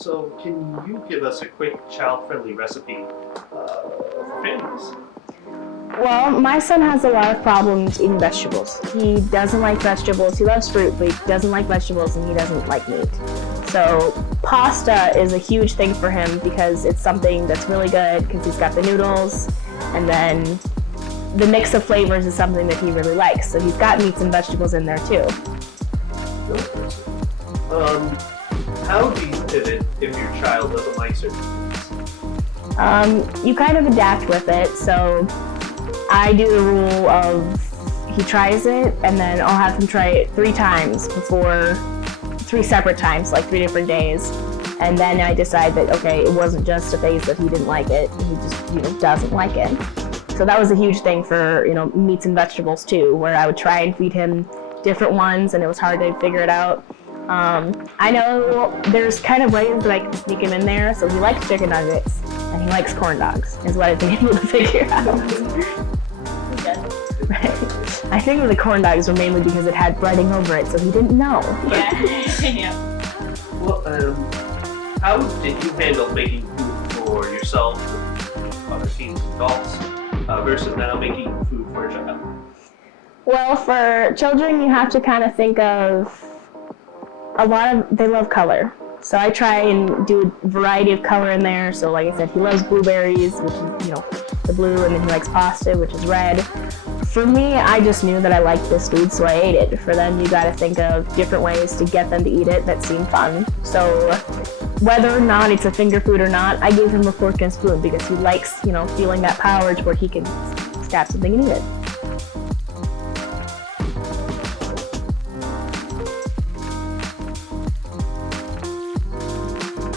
So, can you give us a quick child-friendly recipe for families? Well, my son has a lot of problems eating vegetables. He doesn't like vegetables. He loves fruit, but he doesn't like vegetables and he doesn't like meat. So pasta is a huge thing for him because it's something that's really good because he's got the noodles, and then the mix of flavors is something that he really likes. So he's got meats and vegetables in there too. How do you pivot if your child doesn't like certain foods? You kind of adapt with it. So I do the rule of he tries it, and then I'll have him try it 3 times before, 3 separate times, like 3 different days. And then I decide that, okay, it wasn't just a phase that he didn't like it, he just, doesn't like it. So that was a huge thing for, meats and vegetables too, where I would try and feed him different ones, and it was hard to figure it out. I know there's kind of ways that I can sneak him in there. So he likes chicken nuggets, and he likes corn dogs, is what I've been able to figure out. Right. I think the corn dogs were mainly because it had breading over it, so he didn't know. Yeah. Well, how did you handle making food for yourself and other teens and adults versus now making food for a child? Well, for children, you have to kind of think of they love color. So I try and do a variety of color in there. So like I said, he loves blueberries, which is, the blue, and then he likes pasta, which is red. For me, I just knew that I liked this food, so I ate it. For them, you gotta think of different ways to get them to eat it that seem fun. So whether or not it's a finger food or not, I gave him a fork and spoon because he likes, feeling that power to where he can stab something and eat it.